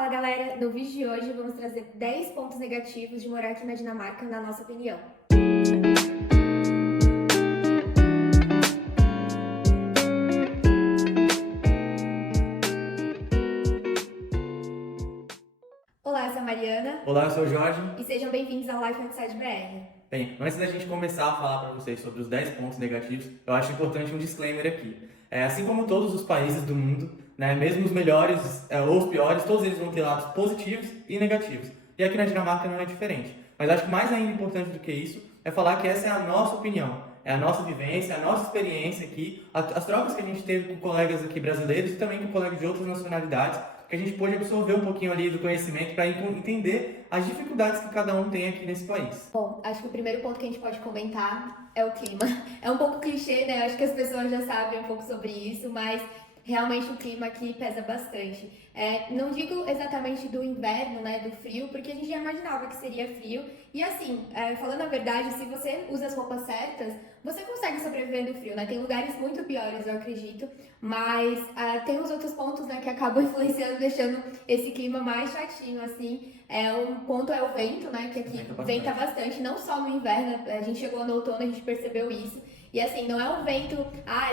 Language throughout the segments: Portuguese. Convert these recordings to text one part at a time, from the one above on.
Fala galera, no vídeo de hoje vamos trazer 10 pontos negativos de morar aqui na Dinamarca, na nossa opinião. Olá, eu sou a Mariana Olá, eu sou o Jorge. e sejam bem-vindos ao Life Outside BR. Bem, antes da gente começar a falar para vocês sobre os 10 pontos negativos, eu acho importante um disclaimer aqui. Assim como todos os países do mundo, né, mesmo os melhores ou os piores, todos eles vão ter lados positivos e negativos. E aqui na Dinamarca não é diferente. Mas acho que mais ainda importante do que isso é falar que essa é a nossa opinião, é a nossa vivência, a nossa experiência aqui, as trocas que a gente teve com colegas aqui brasileiros e também com colegas de outras nacionalidades, que a gente pôde absorver um pouquinho ali do conhecimento para entender as dificuldades que cada um tem aqui nesse país. Bom, acho que o primeiro ponto que a gente pode comentar é o clima. É um pouco clichê, né? Acho que as pessoas já sabem um pouco sobre isso, mas realmente o clima aqui pesa bastante. Não digo exatamente do inverno, né, do frio, porque a gente já imaginava que seria frio. E assim, falando a verdade, se você usa as roupas certas, você consegue sobreviver no frio, né? Tem lugares muito piores, eu acredito, mas tem os outros pontos, né, que acabam influenciando, deixando esse clima mais chatinho, assim. Um ponto é o vento, né, que aqui venta bastante, não só no inverno, a gente chegou no outono, a gente percebeu isso. E assim, não é um vento,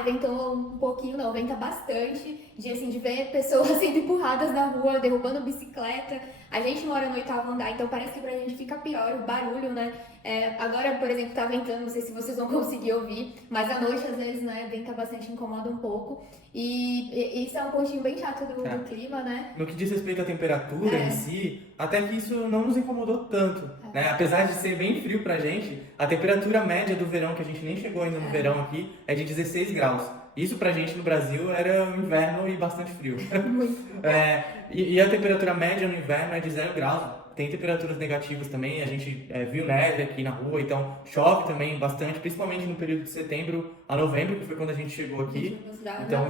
ventou um pouquinho, não, venta bastante, de ver pessoas sendo empurradas na rua, derrubando bicicleta. A gente mora no 8º andar, então parece que pra gente fica pior o barulho, né? Agora, por exemplo, tá ventando, não sei se vocês vão conseguir ouvir, mas à noite, às vezes, né, venta bastante, incomoda um pouco. E isso é um pontinho bem chato do clima, né? No que diz respeito à temperatura em si, até que isso não nos incomodou tanto, né? Apesar de ser bem frio pra gente, a temperatura média do verão, que a gente nem chegou ainda no verão aqui, é de 16 graus. Isso pra gente no Brasil era um inverno e bastante frio. E a temperatura média no inverno é de 0 graus. Tem temperaturas negativas também, a gente viu neve aqui na rua, então chove também bastante, principalmente no período de setembro a novembro, que foi quando a gente chegou aqui. Então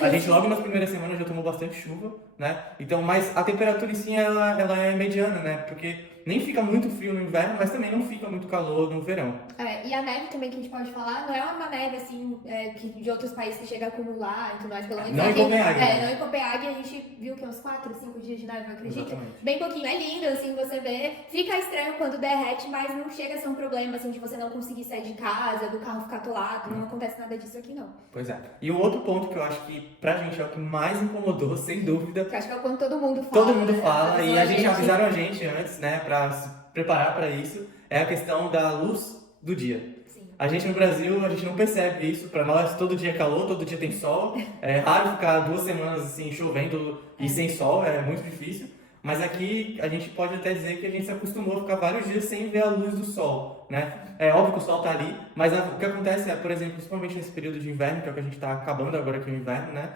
a gente logo nas primeiras semanas já tomou bastante chuva, né? Então, mas a temperatura em si ela é mediana, né? Porque nem fica muito frio no inverno, mas também não fica muito calor no verão. E a neve também que a gente pode falar, não é uma neve assim, que de outros países que chega a acumular e tudo mais, pelo menos não aqui. Em Copenhague. Não em Copenhague, a gente viu que uns 4, 5 dias de neve, eu acredito. Exatamente. Bem pouquinho, é lindo, assim, você vê. Fica estranho quando derrete, mas não chega a ser um problema, assim, de você não conseguir sair de casa, do carro ficar atolado, não acontece nada disso aqui, não. Pois é. E o outro ponto que eu acho que pra gente é o que mais incomodou, sem dúvida. Que eu acho que é o ponto que todo mundo fala. Todo mundo fala, né? e a gente avisaram a gente antes, né, pra se preparar pra isso, é a questão da luz do dia. Sim. A gente no Brasil, a gente não percebe isso, pra nós todo dia é calor, todo dia tem sol, é raro ficar 2 semanas assim chovendo e sem sol, é muito difícil. Mas aqui a gente pode até dizer que a gente se acostumou a ficar vários dias sem ver a luz do sol, né? É óbvio que o sol tá ali, mas o que acontece é, por exemplo, principalmente nesse período de inverno, que é o que a gente tá acabando agora aqui no inverno, né?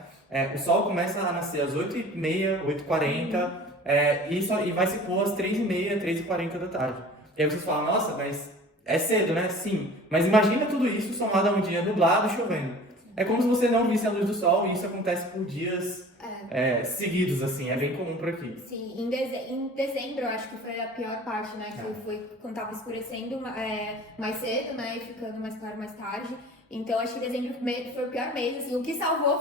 O sol começa a nascer às 8h30, 8h40, e vai se pôr às 3h30, 3h40 da tarde. E aí vocês falam, nossa, mas é cedo, né? Sim. Mas imagina tudo isso somado a um dia nublado e chovendo. É como se você não visse a luz do sol e isso acontece por dias seguidos, assim, é bem comum por aqui. Sim, em dezembro eu acho que foi a pior parte, né? Que foi quando tava escurecendo mais cedo, né? E ficando mais claro mais tarde. Então acho que dezembro foi o pior mês, assim, o que salvou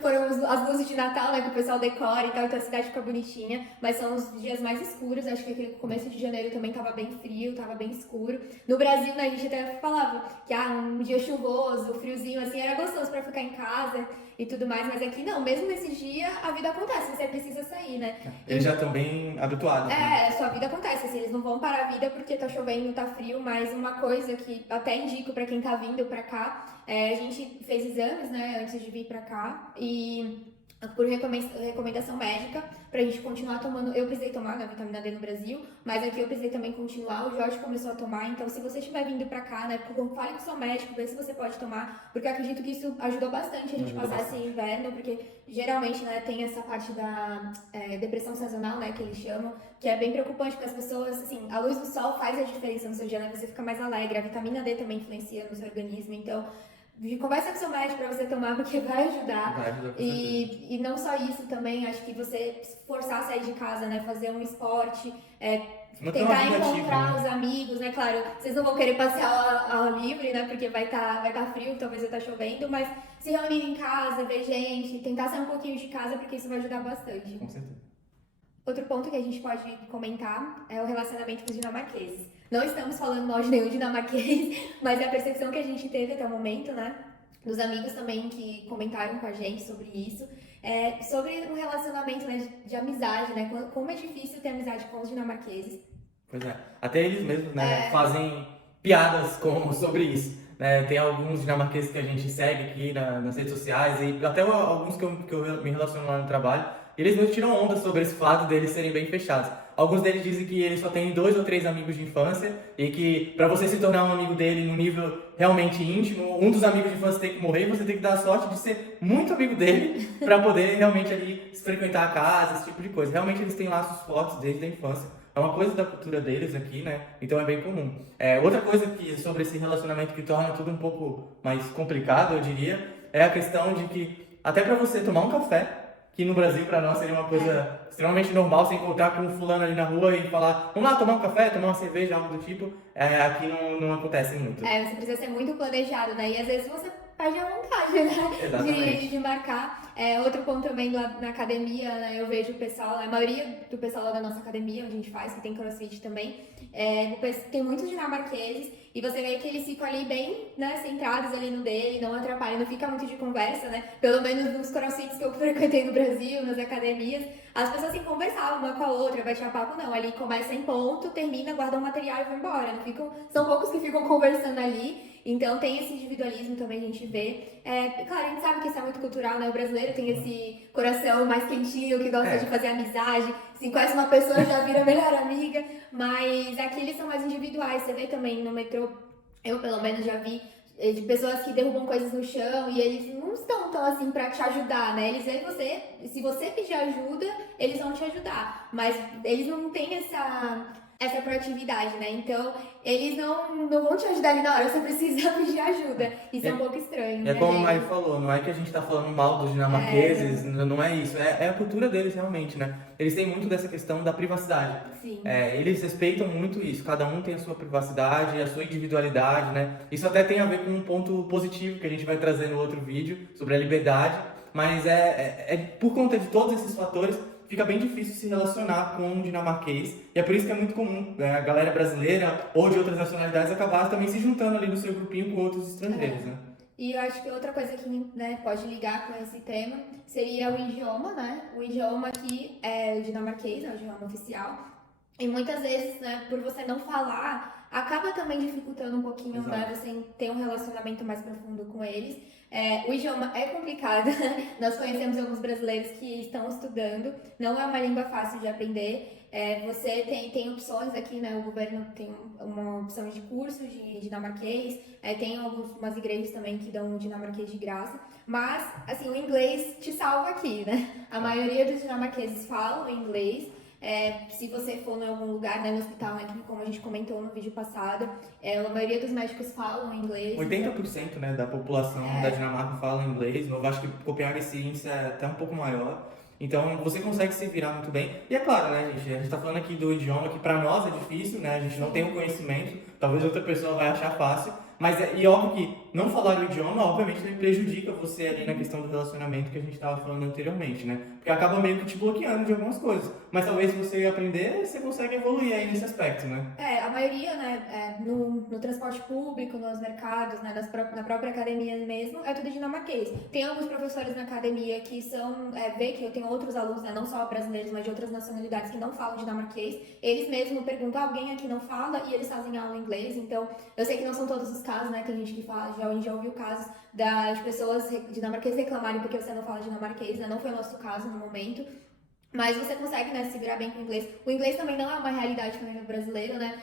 foram as luzes de Natal, né, que o pessoal decora e tal, então a cidade fica bonitinha, mas são os dias mais escuros, acho que aquele começo de janeiro também tava bem frio, tava bem escuro. No Brasil, né, a gente até falava que um dia chuvoso, friozinho, assim, era gostoso pra ficar em casa e tudo mais, mas aqui não, mesmo nesse dia a vida acontece, você precisa sair, né. Eles já estão bem habituados. Né? Sua vida acontece, assim, eles não vão parar a vida porque tá chovendo, tá frio, mas uma coisa que até indico pra quem tá vindo pra cá, a gente fez exames, né, antes de vir pra cá e por recomendação médica, pra gente continuar tomando, eu precisei tomar a vitamina D no Brasil, mas aqui eu precisei também continuar, o Jorge começou a tomar, então se você estiver vindo pra cá, né, fale com o seu médico, vê se você pode tomar, porque eu acredito que isso ajudou bastante a gente passar esse inverno, porque geralmente, né, tem essa parte da depressão sazonal, né, que eles chamam, que é bem preocupante, porque as pessoas, assim, a luz do sol faz a diferença no seu dia, né, você fica mais alegre, a vitamina D também influencia no seu organismo, então conversa com seu médico pra você tomar, porque vai ajudar. Vai ajudar E não só isso também, acho que você se forçar a sair de casa, né? Fazer um esporte, tentar encontrar os amigos, né? Claro, vocês não vão querer passear ao livre, né? Porque vai tá frio, talvez vai estar chovendo, mas se reunir em casa, ver gente, tentar sair um pouquinho de casa, porque isso vai ajudar bastante. Com certeza. Outro ponto que a gente pode comentar é o relacionamento com os dinamarqueses. Não estamos falando mal de nenhum dinamarquês, mas é a percepção que a gente teve até o momento, né? Dos amigos também que comentaram com a gente sobre isso. Sobre o relacionamento, né, de amizade, né? Como é difícil ter amizade com os dinamarqueses. Pois é. Até eles mesmos, né, fazem piadas sobre isso. Né? Tem alguns dinamarqueses que a gente segue aqui nas redes sociais e até alguns que eu me relaciono lá no trabalho. Eles mesmos tiram onda sobre esse fato deles serem bem fechados. Alguns deles dizem que eles só têm 2 ou 3 amigos de infância e que para você se tornar um amigo dele num nível realmente íntimo, um dos amigos de infância tem que morrer e você tem que dar a sorte de ser muito amigo dele para poder realmente ali frequentar a casa, esse tipo de coisa. Realmente eles têm laços fortes desde a infância. É uma coisa da cultura deles aqui, né? Então é bem comum. Outra coisa que sobre esse relacionamento que torna tudo um pouco mais complicado, eu diria, é a questão de que até para você tomar um café, que no Brasil para nós seria uma coisa extremamente normal, você encontrar com um fulano ali na rua e falar, vamos lá tomar um café, tomar uma cerveja, algo do tipo, aqui não acontece muito. Você precisa ser muito planejado, né? E às vezes você perde a vontade, né? De marcar. Outro ponto também lá na academia, né? Eu vejo o pessoal, a maioria do pessoal lá da nossa academia, onde a gente faz, que tem crossfit também, tem muitos dinamarqueses e você vê que eles ficam ali bem, né, centrados ali no dele, não atrapalham, não fica muito de conversa, né? Pelo menos nos crossfits que eu frequentei no Brasil, nas academias, as pessoas assim conversavam uma com a outra, bate papo não, ali começa em ponto, termina, guarda o material e vai embora, não ficam, são poucos que ficam conversando ali. Então tem esse individualismo também, a gente vê. Claro, a gente sabe que isso é muito cultural, né? O brasileiro tem esse coração mais quentinho, que gosta de fazer amizade. Se conhece uma pessoa, já vira melhor amiga. Mas aqui eles são mais individuais. Você vê também no metrô, eu pelo menos já vi, de pessoas que derrubam coisas no chão e eles não estão tão assim pra te ajudar, né? Eles veem você, se você pedir ajuda, eles vão te ajudar. Mas eles não têm essa proatividade, né? Então, eles não vão te ajudar ali na hora, você precisa pedir ajuda. Isso é um pouco estranho, né? Como o Mari falou, não é que a gente tá falando mal dos dinamarqueses, não é isso. É a cultura deles realmente, né? Eles têm muito dessa questão da privacidade. Sim. Eles respeitam muito isso, cada um tem a sua privacidade, a sua individualidade, né? Isso até tem a ver com um ponto positivo que a gente vai trazer no outro vídeo, sobre a liberdade, mas por conta de todos esses fatores, fica bem difícil se relacionar com um dinamarquês. E é por isso que é muito comum a galera brasileira ou de outras nacionalidades acabar também se juntando ali no seu grupinho com outros estrangeiros, né? E eu acho que outra coisa que, né, pode ligar com esse tema seria o idioma, né? O idioma aqui é o dinamarquês, é o idioma oficial. E muitas vezes, né, por você não falar, acaba também dificultando um pouquinho, né, você ter um relacionamento mais profundo com eles. O idioma é complicado, nós conhecemos alguns brasileiros que estão estudando, não é uma língua fácil de aprender. Você tem opções aqui, né, o governo tem uma opção de curso de dinamarquês, tem algumas igrejas também que dão dinamarquês de graça, mas, assim, o inglês te salva aqui, né? A maioria dos dinamarqueses falam inglês. Se você for em algum lugar, né, no hospital, né, como a gente comentou no vídeo passado, a maioria dos médicos falam inglês. 80%, né, da população da Dinamarca fala inglês. Eu acho que Copenhague esse índice é até um pouco maior. Então você consegue se virar muito bem. E é claro, né, gente, a gente tá falando aqui do idioma que para nós é difícil, né, a gente não tem o conhecimento, talvez outra pessoa vai achar fácil. Mas e óbvio que não falar o idioma, obviamente, prejudica você ali na questão do relacionamento que a gente estava falando anteriormente, né? Porque acaba meio que te bloqueando de algumas coisas. Mas talvez se você aprender, você consegue evoluir aí nesse aspecto, né? A maioria, né, no transporte público, nos mercados, né, na própria academia mesmo, é tudo dinamarquês. Tem alguns professores na academia que vê que eu tenho outros alunos, né, não só brasileiros, mas de outras nacionalidades que não falam dinamarquês. Eles mesmos perguntam, alguém aqui não fala? E eles fazem aula em inglês. Então, eu sei que não são todos os casos, né? Tem gente que fala, já ouviu casos de pessoas dinamarqueses reclamarem porque você não fala dinamarquês, né? Não foi o nosso caso no momento. Mas você consegue, né, se virar bem com o inglês. O inglês também não é uma realidade também no brasileiro, né?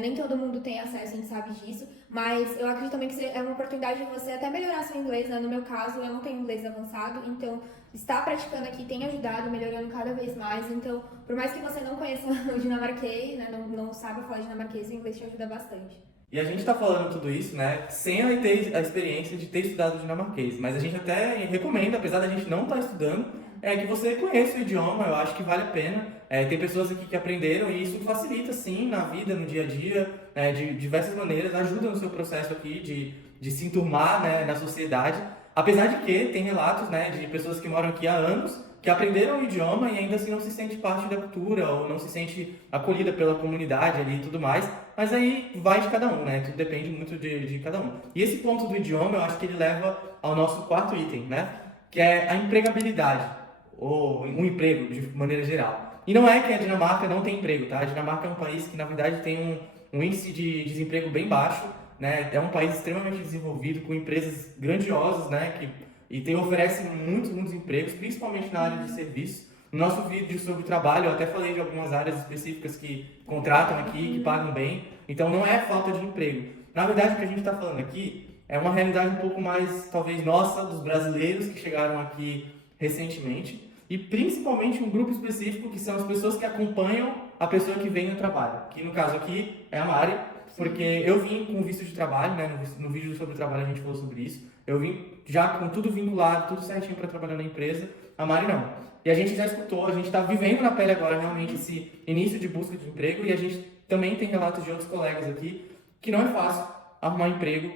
Nem todo mundo tem acesso, a gente sabe disso. Mas eu acredito também que é uma oportunidade de você até melhorar seu inglês, né? No meu caso, eu não tenho inglês avançado, então estar praticando aqui tem ajudado, melhorando cada vez mais. Então, por mais que você não conheça o dinamarquês, né, não saiba falar dinamarquês, o inglês te ajuda bastante. E a gente está falando tudo isso, né, sem ter a experiência de ter estudado dinamarquês, mas a gente até recomenda, apesar da gente não estar estudando, que você conheça o idioma, eu acho que vale a pena. Tem pessoas aqui que aprenderam e isso facilita, sim, na vida, no dia a dia, de diversas maneiras, ajuda no seu processo aqui de se enturmar, né, na sociedade. Apesar de que tem relatos, né, de pessoas que moram aqui há anos, que aprenderam o idioma e ainda assim não se sente parte da cultura ou não se sente acolhida pela comunidade ali e tudo mais, mas aí vai de cada um, né? Tudo depende muito de cada um. E esse ponto do idioma, eu acho que ele leva ao nosso quarto item, né? Que é a empregabilidade, ou um emprego de maneira geral. E não é que a Dinamarca não tem emprego, tá? A Dinamarca é um país que, na verdade, tem um índice de desemprego bem baixo, né? É um país extremamente desenvolvido, com empresas grandiosas, né? E oferece muitos empregos, principalmente na área de serviço. No nosso vídeo sobre trabalho, eu até falei de algumas áreas específicas que contratam aqui, que pagam bem. Então, não é falta de emprego. Na verdade, o que a gente está falando aqui é uma realidade um pouco mais, talvez, nossa, dos brasileiros que chegaram aqui recentemente. E principalmente um grupo específico, que são as pessoas que acompanham a pessoa que vem no trabalho. Que, no caso aqui, é a Mari. Porque eu vim com visto de trabalho, né? No vídeo sobre o trabalho a gente falou sobre isso. Eu vim já com tudo vinculado, tudo certinho para trabalhar na empresa. A Mari não. E a gente já escutou, a gente está vivendo na pele agora realmente esse início de busca de emprego. E a gente também tem relatos de outros colegas aqui que não é fácil arrumar emprego.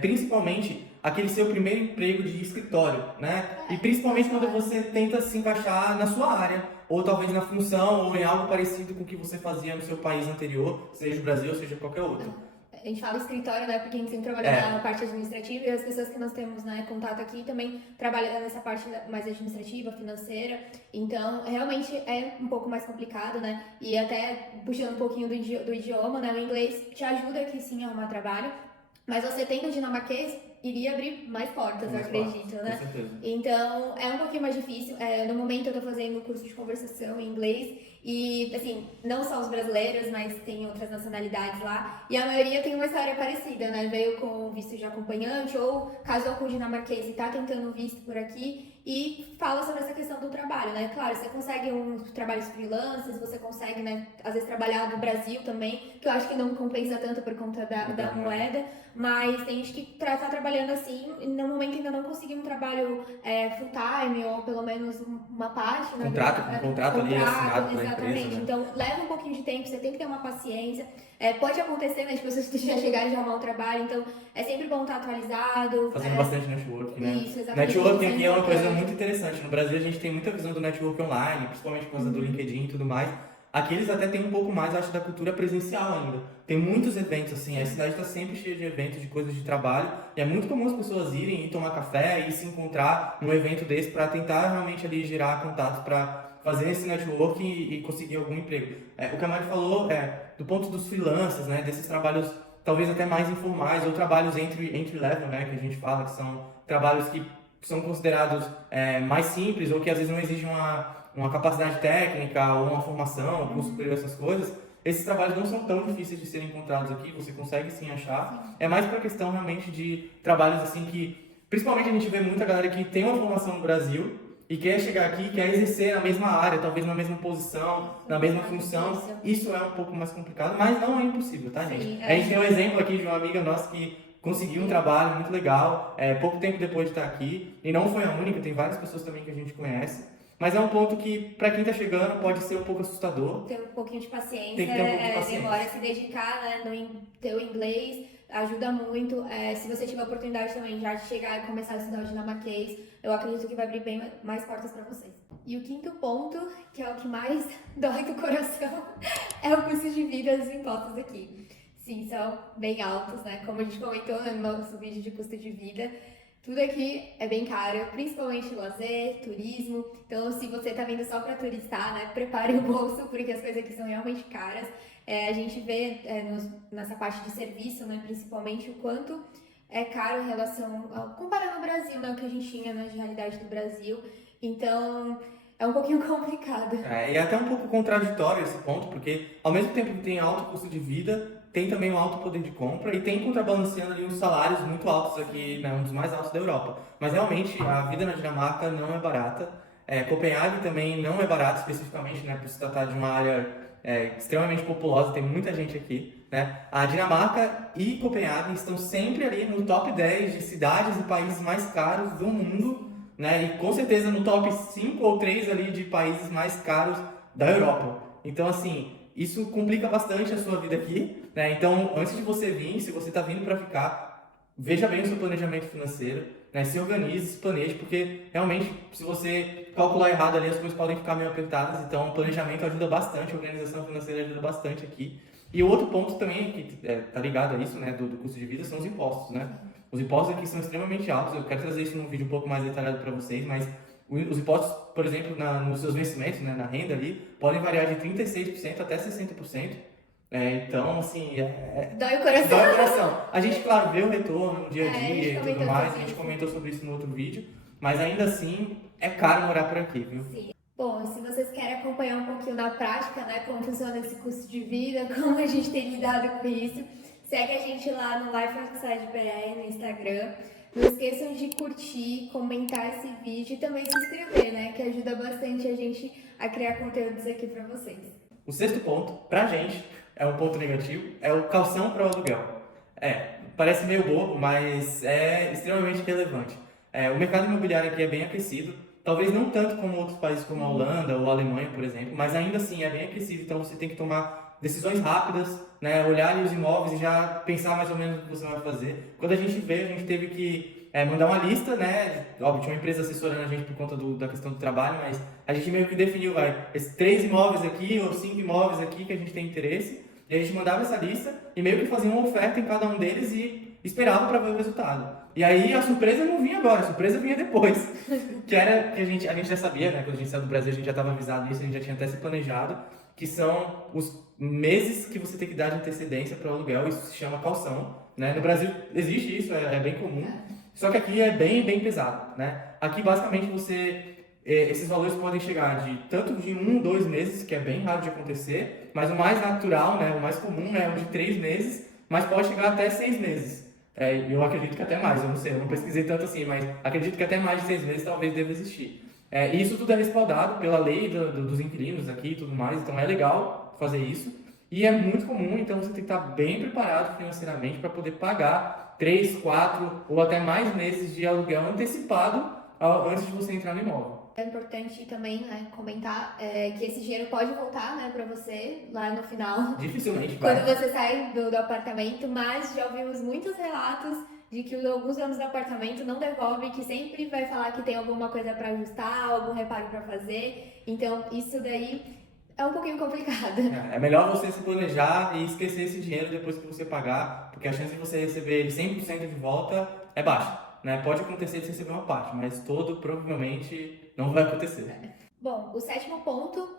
Principalmente aquele seu primeiro emprego de escritório, né? E principalmente quando você tenta se encaixar na sua área, ou talvez na função, ou em algo parecido com o que você fazia no seu país anterior, seja o Brasil, seja qualquer outro. A gente fala escritório, né, porque a gente sempre trabalha na parte administrativa e as pessoas que nós temos, né, contato aqui também trabalham nessa parte mais administrativa, financeira. Então, realmente é um pouco mais complicado, né? E até puxando um pouquinho do idioma, né, o inglês te ajuda aqui sim a arrumar trabalho, mas você tendo dinamarquês iria abrir mais portas, eu acredito, né? Com certeza. Então, é um pouquinho mais difícil. No momento eu tô fazendo curso de conversação em inglês e, assim, não só os brasileiros, mas tem outras nacionalidades lá. E a maioria tem uma história parecida, né? Veio com visto de acompanhante ou casou com o dinamarquês e tá tentando visto por aqui e fala sobre essa questão do trabalho, né? Claro, você consegue uns trabalhos freelancers, você consegue, né, às vezes trabalhar no Brasil também, que eu acho que não compensa tanto por conta da moeda, mas tem gente que tá trabalhando assim e no momento ainda não conseguiu um trabalho full time ou pelo menos uma parte, né? Contrato ali assinado pela exatamente. empresa, né? Então leva um pouquinho de tempo, você tem que ter uma paciência. Pode acontecer, né, de vocês já chegarem e já arrumar um trabalho, então é sempre bom estar atualizado. Fazendo bastante network, né? Isso, exatamente. Networking aqui é uma coisa muito interessante. No Brasil a gente tem muita visão do network online, principalmente por causa do LinkedIn e tudo mais. Aqui eles até têm um pouco mais, acho, da cultura presencial ainda. Tem muitos eventos, assim, a cidade está sempre cheia de eventos, de coisas de trabalho, e é muito comum as pessoas irem e tomar café e se encontrar num evento desse para tentar realmente ali gerar contatos para fazer esse network e conseguir algum emprego. O que a Mari falou do ponto dos freelancers, né, desses trabalhos talvez até mais informais, ou trabalhos entry level, né, que a gente fala, que são trabalhos que são considerados mais simples, ou que às vezes não exigem uma capacidade técnica, ou uma formação, um curso superior, essas coisas. Esses trabalhos não são tão difíceis de serem encontrados aqui, você consegue sim achar. É mais para questão realmente de trabalhos assim que, principalmente a gente vê muita galera que tem uma formação no Brasil e quer chegar aqui, quer exercer na mesma área, talvez na mesma posição, na mesma função. Isso é um pouco mais complicado, mas não é impossível, tá, gente? Sim, a gente tem um exemplo aqui de uma amiga nossa que conseguiu um trabalho muito legal, pouco tempo depois de estar aqui, e não foi a única, tem várias pessoas também que a gente conhece. Mas é um ponto que, para quem está chegando, pode ser um pouco assustador. Ter um pouquinho de paciência, Tem que ter um pouco de paciência. demora a se dedicar, né, no teu inglês, ajuda muito. Se você tiver a oportunidade também já de chegar e começar a estudar o dinamarquês, eu acredito que vai abrir bem mais portas para vocês. E o quinto ponto, que é o que mais dói do coração, é o custo de vida dos impostos aqui. Sim, são bem altos, né? Como a gente comentou no nosso vídeo de custo de vida. Tudo aqui é bem caro, principalmente lazer, turismo. Então, se você tá vindo só para turistar, né, prepare o bolso, porque as coisas aqui são realmente caras. A gente vê nessa parte de serviço, né, principalmente, o quanto é caro em relação comparando o Brasil, né, o que a gente tinha na realidade do Brasil. Então, é um pouquinho complicado. E é até um pouco contraditório esse ponto, porque ao mesmo tempo que tem alto custo de vida, tem também um alto poder de compra e tem contrabalanceando ali uns salários muito altos aqui, né, um dos mais altos da Europa. Mas realmente a vida na Dinamarca não é barata. Copenhague também não é barato especificamente, né, por se tratar de uma área extremamente populosa, tem muita gente aqui, né? A Dinamarca e Copenhague estão sempre ali no top 10 de cidades e países mais caros do mundo, né? E com certeza no top 5 ou 3 ali de países mais caros da Europa. Então, assim, isso complica bastante a sua vida aqui, né? Então, antes de você vir, se você está vindo para ficar, veja bem o seu planejamento financeiro, né? Se organize, se planeje, porque realmente, se você calcular errado ali, as coisas podem ficar meio apertadas. Então, o planejamento ajuda bastante, a organização financeira ajuda bastante aqui. E o outro ponto também, que tá ligado a isso, né, do custo de vida, são os impostos, né? Os impostos aqui são extremamente altos. Eu quero trazer isso num vídeo um pouco mais detalhado para vocês, mas os impostos, por exemplo, nos seus vencimentos, né, na renda ali, podem variar de 36% até 60%. Então, assim, Dói o coração. dói o coração. A gente, claro, vê o retorno no dia a dia e tudo comentou mais, a sobre gente isso. comentou sobre isso no outro vídeo, mas ainda assim é caro morar por aqui, viu? Sim. Bom, se vocês querem acompanhar um pouquinho na prática, né, como funciona esse custo de vida, como a gente tem lidado com isso, segue a gente lá no Life Outside BR no Instagram. Não esqueçam de curtir, comentar esse vídeo e também se inscrever, né, que ajuda bastante a gente a criar conteúdos aqui pra vocês. O sexto ponto, pra gente, é um ponto negativo, é o calção para o aluguel. Parece meio bobo, mas é extremamente relevante. O mercado imobiliário aqui é bem aquecido, talvez não tanto como outros países como a Holanda ou a Alemanha, por exemplo, mas ainda assim é bem aquecido, então você tem que tomar decisões rápidas, né, olhar ali os imóveis e já pensar mais ou menos o que você vai fazer. Quando a gente veio, a gente teve que mandar uma lista, né? Óbvio, tinha uma empresa assessorando a gente por conta da questão do trabalho, mas a gente meio que definiu, esses 3 imóveis aqui ou 5 imóveis aqui que a gente tem interesse, e a gente mandava essa lista e meio que fazia uma oferta em cada um deles e esperava para ver o resultado. E aí a surpresa não vinha agora, a surpresa vinha depois. Que era que a gente já sabia, né? Quando a gente saiu do Brasil, a gente já estava avisado disso, a gente já tinha até se planejado, que são os meses que você tem que dar de antecedência para o aluguel, isso se chama calção, né? No Brasil existe isso, é bem comum. Só que aqui é bem pesado, né? Aqui basicamente esses valores podem chegar tanto de 1, 2 meses, que é bem raro de acontecer, mas o mais natural, né, o mais comum é o de 3 meses, mas pode chegar até 6 meses. Eu acredito que até mais, eu não sei, eu não pesquisei tanto assim, mas acredito que até mais de 6 meses talvez deva existir. E isso tudo é respaldado pela lei dos inquilinos aqui e tudo mais, então é legal fazer isso. E é muito comum, então você tem que estar bem preparado financeiramente para poder pagar 3, 4 ou até mais meses de aluguel antecipado antes de você entrar no imóvel. É importante também, né, comentar que esse dinheiro pode voltar, né, para você lá no final. Dificilmente quando vai. você sai do apartamento, mas já ouvimos muitos relatos de que alguns donos do apartamento não devolvem, que sempre vai falar que tem alguma coisa para ajustar, algum reparo para fazer. Então, isso daí é um pouquinho complicado. É melhor você se planejar e esquecer esse dinheiro depois que você pagar, porque a chance de você receber ele 100% de volta é baixa, né? Pode acontecer de você receber uma parte, mas todo provavelmente não vai acontecer. Bom, o sétimo ponto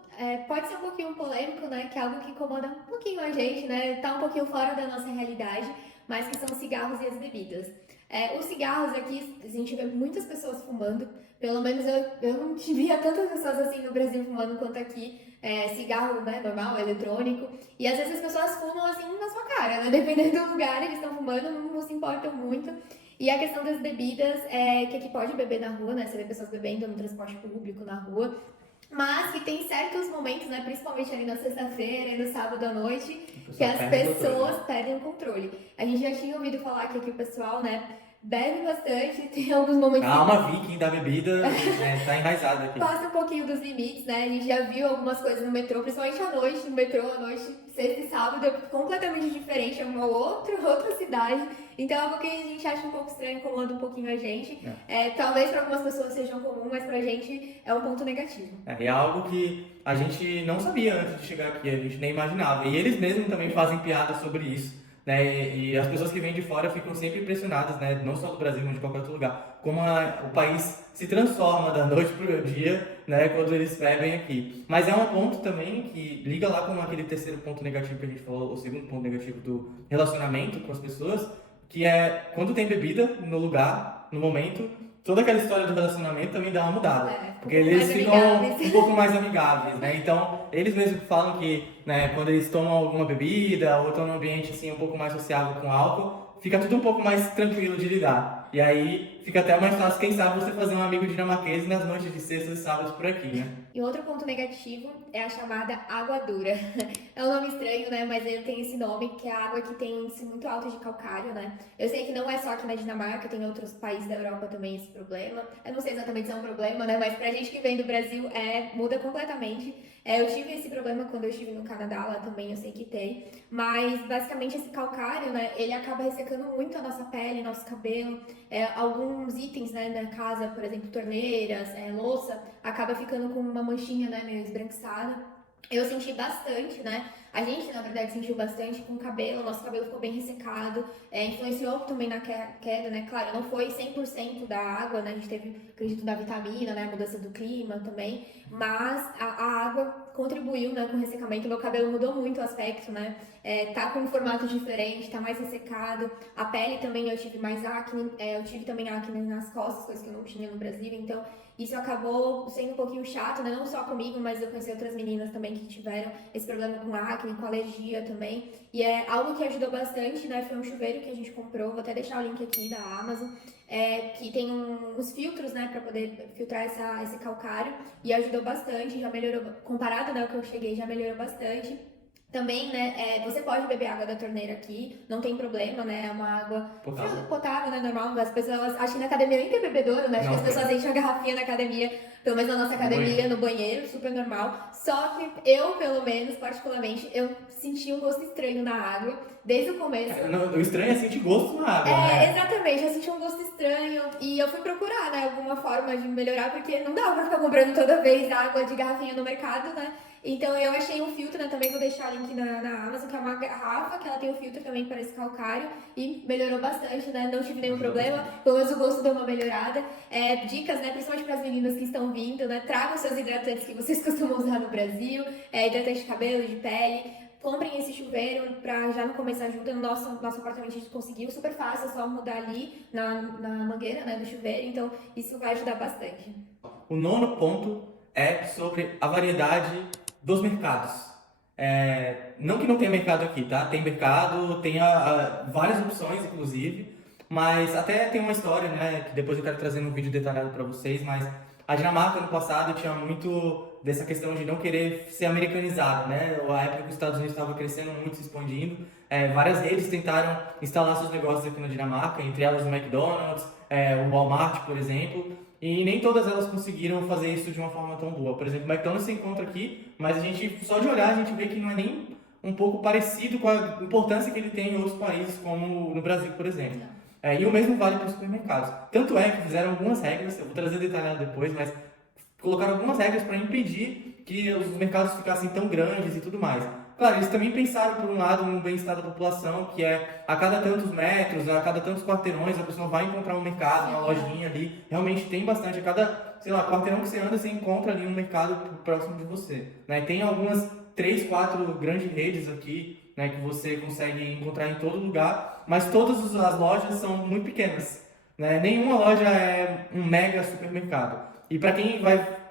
pode ser um pouquinho polêmico, né? Que é algo que incomoda um pouquinho a gente, né? Tá um pouquinho fora da nossa realidade, mas que são os cigarros e as bebidas. Os cigarros aqui, a gente vê muitas pessoas fumando. Pelo menos eu não via tantas pessoas assim no Brasil fumando quanto aqui. Cigarro, né, normal, eletrônico. E às vezes as pessoas fumam assim na sua cara, né? Dependendo do lugar, eles estão fumando, não se importam muito. E a questão das bebidas que aqui pode beber na rua, né? Você vê pessoas bebendo no transporte público, na rua. Mas que tem certos momentos, né? Principalmente ali na sexta-feira e no sábado à noite, que as pessoas perdem o controle. A gente já tinha ouvido falar que aqui o pessoal, né, bebe bastante, tem alguns momentos... A alma viking da bebida tá enraizada aqui. Passa um pouquinho dos limites, né? A gente já viu algumas coisas no metrô, principalmente à noite, no metrô, à noite, sexta e sábado, é completamente diferente, é uma outra cidade. Então é algo que a gente acha um pouco estranho, incomoda um pouquinho a gente. Talvez para algumas pessoas seja comum, mas pra gente é um ponto negativo. É algo que a gente não sabia antes de chegar aqui, a gente nem imaginava. E eles mesmos também fazem piada sobre isso, né? E as pessoas que vêm de fora ficam sempre impressionadas, né? Não só do Brasil, mas de qualquer outro lugar. Como o país se transforma da noite pro dia, né? Quando eles bebem aqui. Mas é um ponto também que liga lá com aquele terceiro ponto negativo que a gente falou, o segundo ponto negativo do relacionamento com as pessoas, que é quando tem bebida no lugar, no momento, toda aquela história do relacionamento também dá uma mudada. Porque eles ficam um pouco mais amigáveis, né? Então, eles mesmos falam que, né, quando eles tomam alguma bebida ou estão num ambiente assim um pouco mais sociável com álcool, fica tudo um pouco mais tranquilo de lidar. E aí fica até mais fácil, quem sabe, você fazer um amigo dinamarquês nas noites de sexta e sábados por aqui, né? E outro ponto negativo é a chamada água dura. É um nome estranho, né? Mas ele tem esse nome, que é a água que tem índice muito alto de calcário, né? Eu sei que não é só aqui na Dinamarca, tem outros países da Europa também esse problema. Eu não sei exatamente se é um problema, né? Mas pra gente que vem do Brasil, muda completamente. Eu tive esse problema quando eu estive no Canadá, lá também eu sei que tem, mas basicamente esse calcário, né, ele acaba ressecando muito a nossa pele, nosso cabelo, alguns itens, né, da casa, por exemplo, torneiras, louça, acaba ficando com uma manchinha, né, meio esbranquiçada. Eu senti bastante, né? A gente, na verdade, sentiu bastante com o cabelo, nosso cabelo ficou bem ressecado, influenciou também na queda, né? Claro, não foi 100% da água, né? A gente teve, acredito, da vitamina, né? A mudança do clima também, mas a água contribuiu, né, com o ressecamento. Meu cabelo mudou muito o aspecto, né? Tá com um formato diferente, tá mais ressecado. A pele também, eu tive mais acne, eu tive também acne nas costas, coisa que eu não tinha no Brasil, então isso acabou sendo um pouquinho chato, né? Não só comigo, mas eu conheci outras meninas também que tiveram esse problema com acne, com alergia também. E é algo que ajudou bastante, né? Foi um chuveiro que a gente comprou, vou até deixar o link aqui da Amazon, que tem uns filtros, né, para poder filtrar esse calcário. E ajudou bastante, já melhorou, comparado, né, ao que eu cheguei, já melhorou bastante. Também, né, você pode beber água da torneira aqui, não tem problema, né, é uma água potável, né, normal. As pessoas, acho que na academia nem tem bebedouro, né, acho que as pessoas enchem a garrafinha na academia, pelo menos na nossa academia, no banheiro, super normal. Só que eu, pelo menos, particularmente, eu senti um gosto estranho na água, desde o começo. O estranho é sentir gosto na água, né? Exatamente, eu senti um gosto estranho e eu fui procurar, né, alguma forma de melhorar, porque não dava pra ficar comprando toda vez água de garrafinha no mercado, né. Então eu achei um filtro, né, também vou deixar o link na Amazon, que é uma garrafa, que ela tem um filtro também para esse calcário e melhorou bastante, né, não tive nenhum problema, pelo menos o gosto deu uma melhorada. Dicas, né, principalmente para as meninas que estão vindo, né, tragam seus hidratantes que vocês costumam usar no Brasil, hidratante de cabelo, de pele. Comprem esse chuveiro pra já no começo ajuda. No nosso apartamento a gente conseguiu, super fácil, é só mudar ali na mangueira, né, do chuveiro, então isso vai ajudar bastante. O 9º ponto é sobre a variedade dos mercados. Não que não tenha mercado aqui, tá? Tem mercado, tem várias opções, inclusive, mas até tem uma história, né, que depois eu quero trazer um vídeo detalhado para vocês, mas a Dinamarca, no passado, tinha muito dessa questão de não querer ser americanizado, né? A época que os Estados Unidos estavam crescendo muito, se expandindo, várias redes tentaram instalar seus negócios aqui na Dinamarca, entre elas o McDonald's, o Walmart, por exemplo, e nem todas elas conseguiram fazer isso de uma forma tão boa. Por exemplo, o McDonald's se encontra aqui, mas a gente, só de olhar, a gente vê que não é nem um pouco parecido com a importância que ele tem em outros países, como no Brasil, por exemplo. E o mesmo vale para os supermercados. Tanto é que fizeram algumas regras, eu vou trazer detalhado depois, mas colocaram algumas regras para impedir que os mercados ficassem tão grandes e tudo mais. Claro, eles também pensaram, por um lado, no bem-estar da população, que a cada tantos metros, a cada tantos quarteirões, a pessoa vai encontrar um mercado, uma lojinha ali. Realmente tem bastante. A cada, sei lá, quarteirão que você anda, você encontra ali um mercado próximo de você. Né? Tem algumas 3, 4 grandes redes aqui, né, que você consegue encontrar em todo lugar, mas todas as lojas são muito pequenas. Né? Nenhuma loja é um mega supermercado. E para quem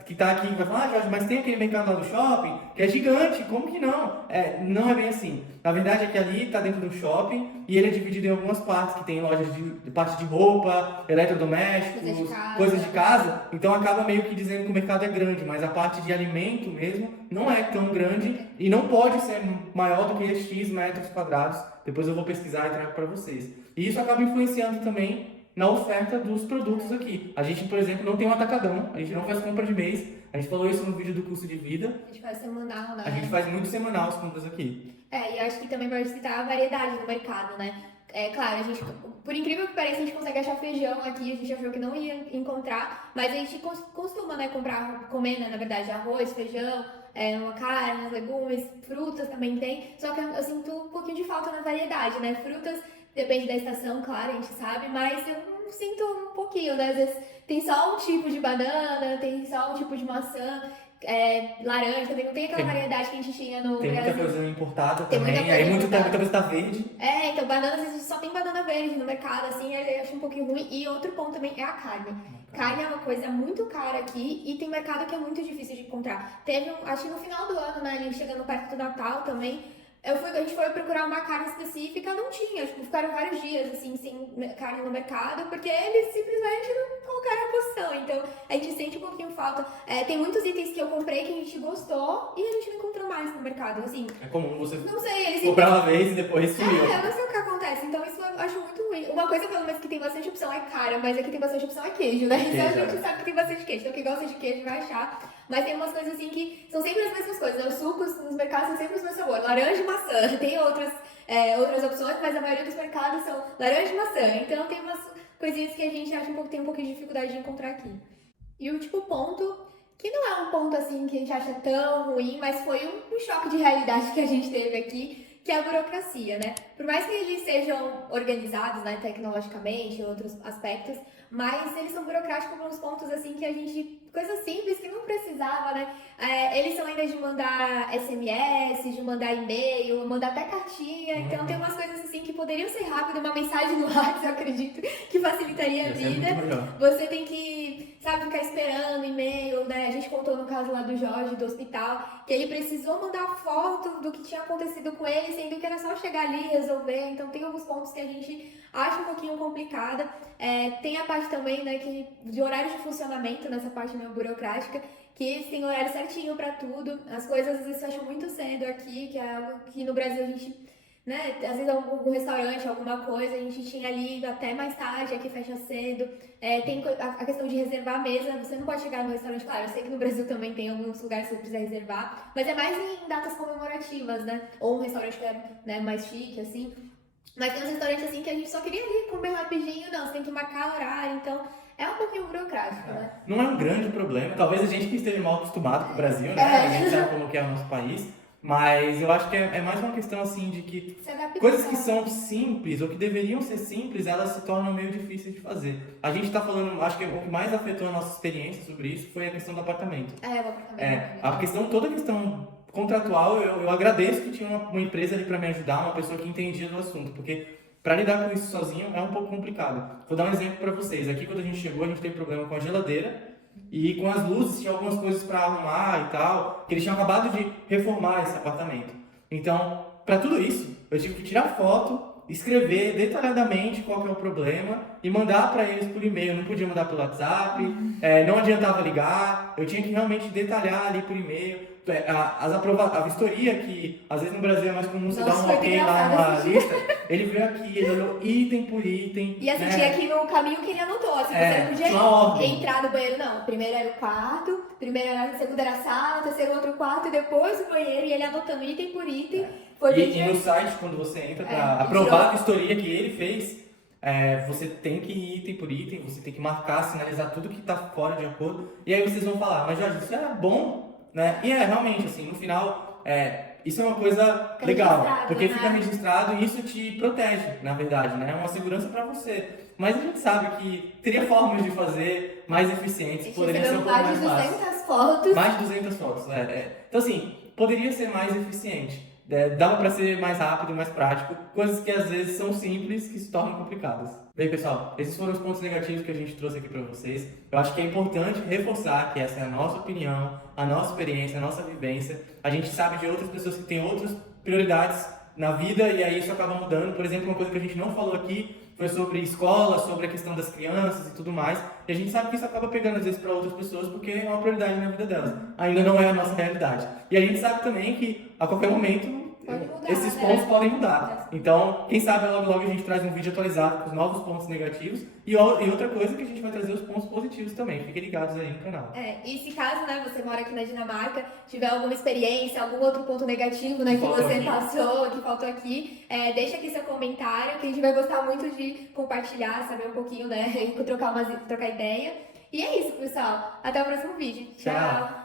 que está aqui vai falar, Jorge, mas tem aquele mercado lá do shopping que é gigante, como que não? Não é bem assim. Na verdade é que ali está dentro do shopping e ele é dividido em algumas partes, que tem lojas de parte de roupa, eletrodomésticos, coisas de casa. Então acaba meio que dizendo que o mercado é grande, mas a parte de alimento mesmo não é tão grande e não pode ser maior do que X metros quadrados. Depois eu vou pesquisar e trago para vocês. E isso acaba influenciando também na oferta dos produtos aqui. A gente, por exemplo, não tem um atacadão, a gente não faz compra de mês, a gente falou isso no vídeo do curso de vida. A gente faz semanal, né? A gente faz muito semanal as compras aqui. E acho que também pode citar a variedade no mercado, né? Claro, a gente, por incrível que pareça, a gente consegue achar feijão aqui, a gente achou que não ia encontrar, mas a gente costuma, né, comer, né, na verdade, arroz, feijão, uma carne, legumes, frutas também tem, só que eu sinto um pouquinho de falta na variedade, né? Frutas depende da estação, claro, a gente sabe, mas eu sinto um pouquinho, né? Às vezes tem só um tipo de banana, tem só um tipo de maçã, laranja, também não tem aquela variedade que a gente tinha no Tem Brasil. muita coisa importada também, aí muita coisa tá verde. Então banana, às vezes só tem banana verde no mercado, assim, eu acho um pouquinho ruim. E outro ponto também é a carne. Carne é uma coisa muito cara aqui e tem mercado que é muito difícil de encontrar. Acho que no final do ano, né, ali chegando perto do Natal também, a gente foi procurar uma carne específica, não tinha, ficaram vários dias, assim, sem carne no mercado, porque eles simplesmente não colocaram a posição, então a gente sente um pouquinho falta. Tem muitos itens que eu comprei que a gente gostou e a gente não encontrou mais no mercado, assim. É comum você eles comprar uma vez e depois sumiu. Eu não sei o que acontece, então isso eu acho muito ruim. Uma coisa, pelo menos, que tem bastante opção é cara, mas aqui tem bastante opção é queijo, né? Então a gente sabe que tem bastante queijo, então quem gosta de queijo vai achar. Mas tem umas coisas assim que são sempre as mesmas coisas, né? Os sucos nos mercados são sempre os mesmos sabores, laranja e maçã. Tem outras opções, mas a maioria dos mercados são laranja e maçã. Então tem umas coisinhas que a gente acha tem um pouquinho de dificuldade de encontrar aqui. E o último ponto, que não é um ponto assim que a gente acha tão ruim, mas foi um choque de realidade que a gente teve aqui, que é a burocracia, né? Por mais que eles sejam organizados, né, tecnologicamente, em outros aspectos, mas eles são burocráticos por uns pontos assim que a gente, coisas simples que não precisava, né? Eles são ainda de mandar SMS, de mandar e-mail, mandar até cartinha, então tem umas coisas assim que poderiam ser rápidas, uma mensagem no WhatsApp, eu acredito, que facilitaria a vida. Você tem que, sabe, ficar esperando e-mail, né? A gente contou no caso lá do Jorge, do hospital, que ele precisou mandar foto do que tinha acontecido com ele, sendo que era só chegar ali e resolver. Então tem alguns pontos que a gente acha um pouquinho complicada. Tem a parte também, né, de horários de funcionamento, nessa parte meio burocrática, que eles têm horário certinho para tudo. As coisas às vezes fecham muito cedo aqui, que é algo que no Brasil a gente, né, às vezes algum restaurante, alguma coisa, a gente tinha ali até mais tarde, aqui fecha cedo. Tem a questão de reservar a mesa, você não pode chegar no restaurante, claro, eu sei que no Brasil também tem alguns lugares que você precisa reservar, mas é mais em datas comemorativas, né, ou um restaurante que é, né, mais chique, assim. Mas tem uns restaurantes assim que a gente só queria ir comer rapidinho, não, você tem que marcar horário, então é um pouquinho burocrático, né? Não é um grande problema, talvez a gente que esteja mal acostumado com o Brasil, né? A gente sabe como que é o nosso país, mas eu acho que é mais uma questão assim de que coisas que são simples ou que deveriam ser simples, elas se tornam meio difíceis de fazer. A gente tá falando, acho que o que mais afetou a nossa experiência sobre isso foi a questão do apartamento. O apartamento. Toda a questão contratual, eu agradeço que tinha uma empresa ali para me ajudar, uma pessoa que entendia do assunto, porque para lidar com isso sozinho é um pouco complicado. Vou dar um exemplo para vocês. Aqui quando a gente chegou, a gente teve problema com a geladeira e com as luzes, tinha algumas coisas para arrumar e tal, que eles tinham acabado de reformar esse apartamento. Então, para tudo isso, eu tive que tirar foto, escrever detalhadamente qual que é o problema e mandar para eles por e-mail. Eu não podia mandar pelo WhatsApp, não adiantava ligar, eu tinha que realmente detalhar ali por e-mail. A vistoria, que às vezes no Brasil é mais comum você dar um ok lá numa lista, ele veio aqui, ele olhou item por item. E assim, tinha aqui no caminho que ele anotou, assim, você não podia entrar no banheiro, não. Primeiro era o quarto, segundo era a sala, terceiro outro quarto, e depois o banheiro, e ele anotando item por item. E no site, quando você entra para aprovar a vistoria que ele fez, você tem que ir item por item, você tem que marcar, sinalizar tudo que está fora de acordo. E aí vocês vão falar, mas Jorge, isso é bom, né? E realmente, assim, no final, isso é uma coisa legal, porque fica registrado e isso te protege, na verdade, né? É uma segurança para você. Mas a gente sabe que teria formas de fazer mais eficientes, poderia ser um pouco mais fácil. Mais de 200 fotos. Mais de 200 fotos, Então, assim, poderia ser mais eficiente. Dava para ser mais rápido, mais prático, coisas que às vezes são simples que se tornam complicadas. Bem, pessoal, esses foram os pontos negativos que a gente trouxe aqui para vocês. Eu acho que é importante reforçar que essa é a nossa opinião, a nossa experiência, a nossa vivência. A gente sabe de outras pessoas que têm outras prioridades na vida e aí isso acaba mudando. Por exemplo, uma coisa que a gente não falou aqui foi sobre escola, sobre a questão das crianças e tudo mais. E a gente sabe que isso acaba pegando às vezes para outras pessoas porque é uma prioridade na vida delas. Ainda não é a nossa realidade. E a gente sabe também que a qualquer momento esses pontos podem mudar. Então, quem sabe logo a gente traz um vídeo atualizado com os novos pontos negativos e outra coisa que a gente vai trazer os pontos positivos também. Fiquem ligados aí no canal. E se caso, né, você mora aqui na Dinamarca, tiver alguma experiência, algum outro ponto negativo, né, que você passou, que faltou aqui, deixa aqui seu comentário, que a gente vai gostar muito de compartilhar, saber um pouquinho, né, trocar ideia. E é isso, pessoal. Até o próximo vídeo. Tchau!